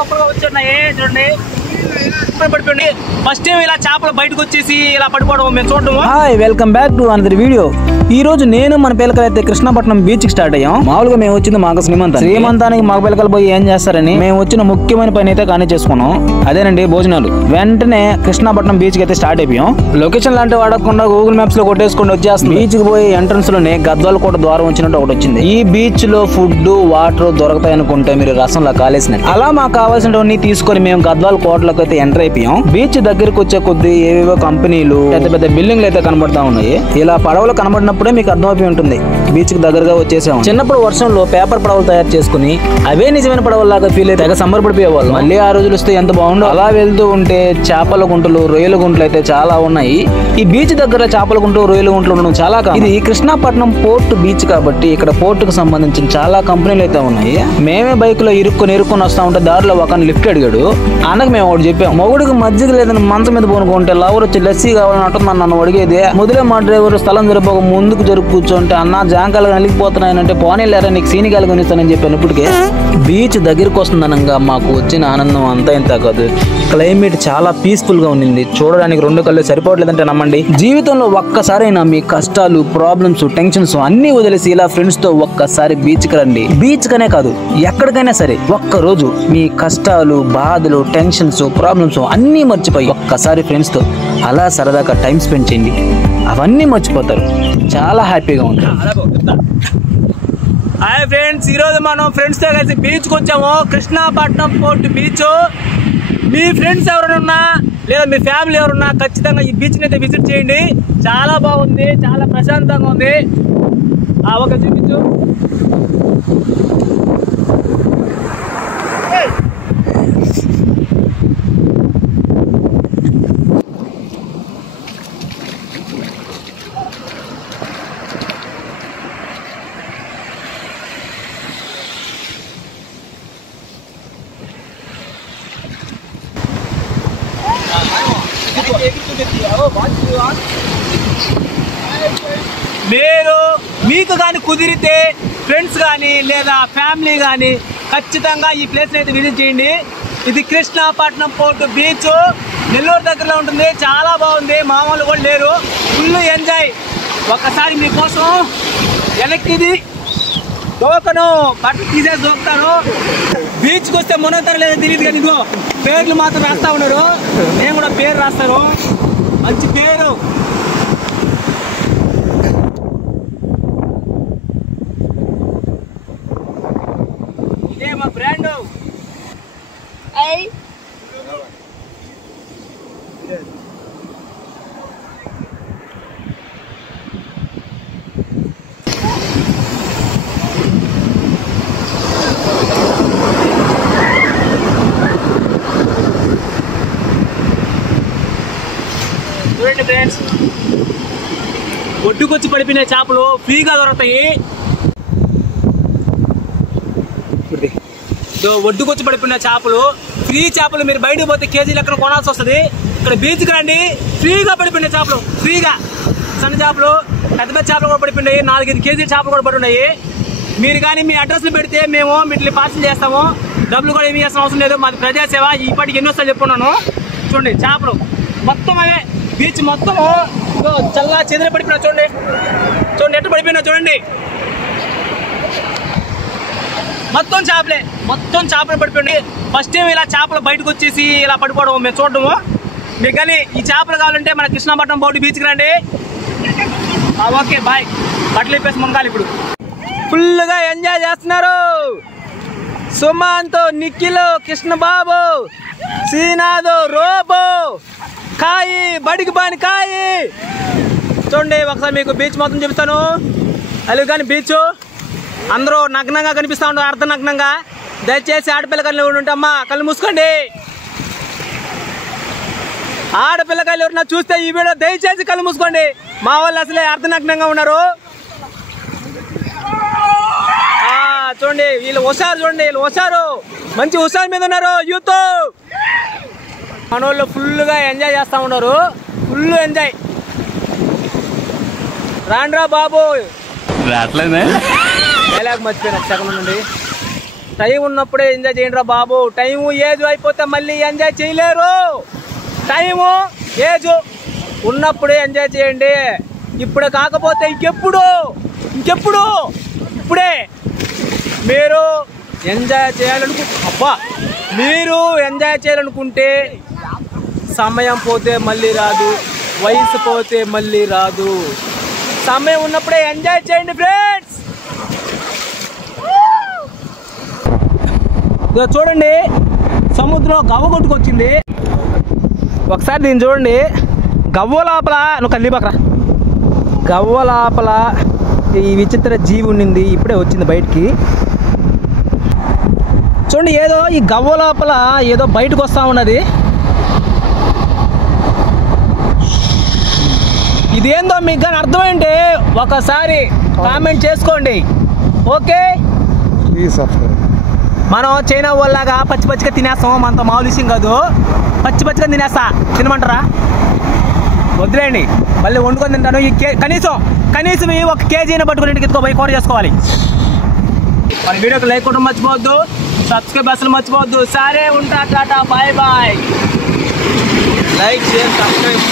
కుప్పలుగా వచ్చున్నాయి చూడండి. పడిపోయింది ఫస్ట్ టైం ఇలా చేపలు బయటకు వచ్చేసి ఇలా పడిపోవడం మేము చూడడం. Hi, welcome back to another video. ఈ రోజు నేను మన పిల్లకలైతే కృష్ణపట్నం బీచ్ కి స్టార్ట్ అయ్యాం. మామూలుగా మేము వచ్చింది మాకు శ్రీమంతానికి మగ పిల్లకలు పోయి ఏం చేస్తారని మేము వచ్చిన ముఖ్యమైన పని అయితే కానీ చేసుకున్నాం. అదేనండి భోజనాలు. వెంటనే కృష్ణపట్నం బీచ్ కి అయితే స్టార్ట్ అయిపోయాం. లొకేషన్ లాంటి వాడకుండా గూగుల్ మ్యాప్స్ లో కొట్టేసుకుని వచ్చేస్తాం. బీచ్ కి పోయి ఎంట్రన్స్ లోనే గద్వాల కోట ద్వారం వచ్చినట్టు ఒకటి వచ్చింది. ఈ బీచ్ లో ఫుడ్ వాటర్ దొరుకుతాయి అనుకుంటే మీరు రసంలో కాలేసిన అలా మాకు కావాల్సినవన్నీ తీసుకొని మేము గద్వాల కోటలోకి అయితే ఎంటర్ అయిపోయాం. బీచ్ దగ్గరకు వచ్చే కొద్ది ఏవేవో కంపెనీలు పెద్ద పెద్ద బిల్డింగ్లు అయితే కనబడతా ఉన్నాయి. ఇలా పడవలు కనబడినప్పుడే మీకు అర్థమైపోయి ఉంటుంది బీచ్ కి దగ్గరగా వచ్చేసాం. చిన్నప్పుడు వర్షంలో పేపర్ పడవలు తయారు చేసుకుని అవే నిజమైన పడవలాగా ఫీల్ అయితే సంబరపడిపోయేవాళ్ళు. మళ్ళీ ఆ రోజులు వస్తే ఎంత బాగుండో. అలా వెళ్తూ ఉంటే చేపల గుంటలు రొయ్యల గుంటలు అయితే చాలా ఉన్నాయి. ఈ బీచ్ దగ్గర చేపల గుంటలు రొయ్యల గుంటలు ఉండడం చాలా ఇది కృష్ణపట్నం పోర్ట్ బీచ్ కాబట్టి ఇక్కడ పోర్ట్ కు సంబంధించిన చాలా కంపెనీలు అయితే ఉన్నాయి. మేమే బైక్ లో ఇరుక్కొని వస్తా ఉంటే దారిలో ఒక లిఫ్ట్ అడిగాడు. అన్నకు మేము ఒకటి చెప్పాం, మొగుడికి మజ్జిగ లేదని మంచం మీద పోనుకుంటే లవర్ వచ్చి లస్సీ కావాలన్నట్టు నన్ను అడిగేది. మొదలే మా డ్రైవర్ స్థలం జరిపోక ముందుకు జరుపు కూర్చుంటే అన్న జాంకాయలు నలిగిపోతున్నాయనంటే పోనీలేరా నీకు సీనికాయలు కొనిస్తానని చెప్పాను. ఇప్పటికే బీచ్ దగ్గరికి వస్తుందనంగా మాకు వచ్చిన ఆనందం అంతా ఇంత కాదు. క్లైమేట్ చాలా పీస్ఫుల్ గా ఉంది. చూడడానికి రెండు కళ్ళు సరిపోవట్లేదంటే నమ్మండి. జీవితంలో ఒక్కసారైనా మీ కష్టాలు ప్రాబ్లమ్స్ టెన్షన్స్ అన్ని వదిలేసి ఇలా ఫ్రెండ్స్ తో ఒక్కసారి బీచ్ కి రండి. బీచ్ కనే కాదు ఎక్కడికైనా సరే ఒక్క రోజు మీ కష్టాలు బాధలు టెన్షన్స్ ప్రాబ్లమ్స్ అన్ని మర్చిపోయి ఒక్కసారి ఫ్రెండ్స్ తో అలా సరదాగా టైం స్పెండ్ చేయండి. అవన్నీ మర్చిపోతారు. చాలా హ్యాపీగా ఉంటారు. హాయ్ ఫ్రెండ్స్, ఈరోజు మనం ఫ్రెండ్స్ తో కలిసి బీచ్కి వచ్చాము. Krishnapatnam port beach. మీ ఫ్రెండ్స్ ఎవరైనా లేదా మీ ఫ్యామిలీ ఎవరున్నా ఖచ్చితంగా ఈ బీచ్ని అయితే విజిట్ చేయండి. చాలా బాగుంది, చాలా ప్రశాంతంగా ఉంది. ఒక చూపించు. మీకు కానీ కుదిరితే ఫ్రెండ్స్ కానీ లేదా ఫ్యామిలీ కానీ ఖచ్చితంగా ఈ ప్లేస్ అయితే విజిట్ చేయండి. ఇది కృష్ణపట్నం పోర్ట్ బీచ్ నెల్లూరు దగ్గరలో ఉంటుంది. చాలా బాగుంది, మామూలు కూడా లేరు. Full enjoy. ఒక్కసారి మీకోసం వెనక్కిది దోకను బట్టలు తీసేసి దోకుతాను. బీచ్కి వస్తే మునగుతారు లేదా తెలియదు కానీ ఇదిగో పేర్లు మాత్రం రాస్తా ఉన్నారు. నేను కూడా పేరు రాస్తాను. మంచి పేరు. ఇదే మా బ్రాండ్. చూడండి ఫ్రెండ్స్, ఒడ్డుకొచ్చి పడిపోయిన చేపలు ఫ్రీగా దొరుకుతాయి. ఒడ్డుకొచ్చి పడిపోయిన చేపలు ఫ్రీ చేపలు. మీరు బయటకు పోతే కేజీ లెక్కన కొనాల్సి వస్తుంది. ఇక్కడ బీచ్కి రండి, ఫ్రీగా పడిపోయిన చేపలు. ఫ్రీగా సన్న చేపలు పెద్ద పెద్ద చేపలు కూడా పడిపోయినాయి. 4-5 కేజీ చేపలు కూడా పడి ఉన్నాయి. మీరు కానీ మీ అడ్రస్లు పెడితే మేము వీటిని పార్సల్ చేస్తాము. డబ్బులు కూడా ఏమి చేసిన అవసరం లేదు. మాది ప్రజాసేవ. ఇప్పటికి ఎన్నోసార్లు చెప్పుకున్నాను. చూడండి చేపలు మొత్తం అవే. బీచ్ మొత్తం చల్లగా చెదిరి పడిపోయినా. చూడండి ఎట్టు పడిపోయినా చూడండి. మొత్తం చేపలు పడిపోయినాయి. ఫస్ట్ టైం ఇలా చేపలు బయటకు వచ్చేసి ఇలా పడిపోవడం మేము చూడడము. మీకు కానీ ఈ చేపలు కావాలంటే మన కృష్ణపట్నం పోర్ట్ బీచ్కి రండి. Okay bye. బట్టలు ఇప్పేసి మునగాలి. ఇప్పుడు ఫుల్గా ఎంజాయ్ చేస్తున్నారు. సుమాంత్, నిఖిల్, కృష్ణబాబు, శ్రీనాథ్, రోబో, కాయి, బడికి బాని కాయి. చూడండి ఒకసారి మీకు బీచ్ మొత్తం చూపిస్తాను. అది కానీ బీచ్ అందరూ నగ్నంగా కనిపిస్తూ ఉంటారు, అర్ధ నగ్నంగా. దయచేసి ఆడపిల్ల కళ్ళు ఉంటే అమ్మా కళ్ళు మూసుకోండి. ఆడపిల్ల కళ్ళు ఎవరన్నా చూస్తే ఈ వీడియో దయచేసి కళ్ళు మూసుకోండి. మా వాళ్ళు అసలే అర్ధనగ్నంగా ఉన్నారు. చూడండి వీళ్ళు హుషారు. చూడండి వీళ్ళు హుషారు, మంచి హుషారు మీద ఉన్నారు యూత్. మనోళ్ళు ఫుల్గా ఎంజాయ్ చేస్తూ ఉన్నారు. Full enjoy. రాండ్రా బాబు. రాట్లేదే డైలాగ్ మర్చిపోయినా సగం నుండి. టైం ఉన్నప్పుడే ఎంజాయ్ చేయండి రా బాబు. టైము ఏజ్ అయిపోతే మళ్ళీ ఎంజాయ్ చేయలేరు. టైము ఏజ్ ఉన్నప్పుడే ఎంజాయ్ చేయండి. ఇప్పుడే కాకపోతే ఇంకెప్పుడు ఇప్పుడే మీరు ఎంజాయ్ చేయాలనుకుంటే సమయం పోతే మళ్ళీ రాదు, వయసు పోతే మళ్ళీ రాదు. సమయం ఉన్నప్పుడే ఎంజాయ్ చేయండి ఫ్రెండ్స్. చూడండి, సముద్రం గవ్వ కొట్టుకొచ్చింది. ఒకసారి దీన్ని చూడండి. గవ్వ లోపల నువ్వు కల్లిపక్కరా, గవ్వ లోపల ఈ విచిత్ర జీవి ఉండింది. ఇప్పుడే వచ్చింది బయటికి. చూడండి, ఏదో ఈ గవ్వ లోపల ఏదో బయటకు వస్తూ ఉన్నది. ఇదేందో మీకు కానీ అర్థమైంటే ఒకసారి కామెంట్ చేసుకోండి. ఓకే, మనం చైనా వాళ్ళలాగా పచ్చిగా తినేస్తాం. మనతో మామూలు విషయం కాదు, పచ్చిగా తినమంటారా? వద్దులేండి, మళ్ళీ వండుకొని తింటాను. ఈ కనీసం 1 కేజీని పట్టుకుని ఇంటికి ఎత్తుకోపోయి కూర చేసుకోవాలి. మన వీడియోకి లైక్ కొట్టడం మర్చిపోవద్దు, సబ్స్క్రైబ్ అసలు మర్చిపోవద్దు. సరే, ఉంటా, tata, bye bye. Like, share, subscribe.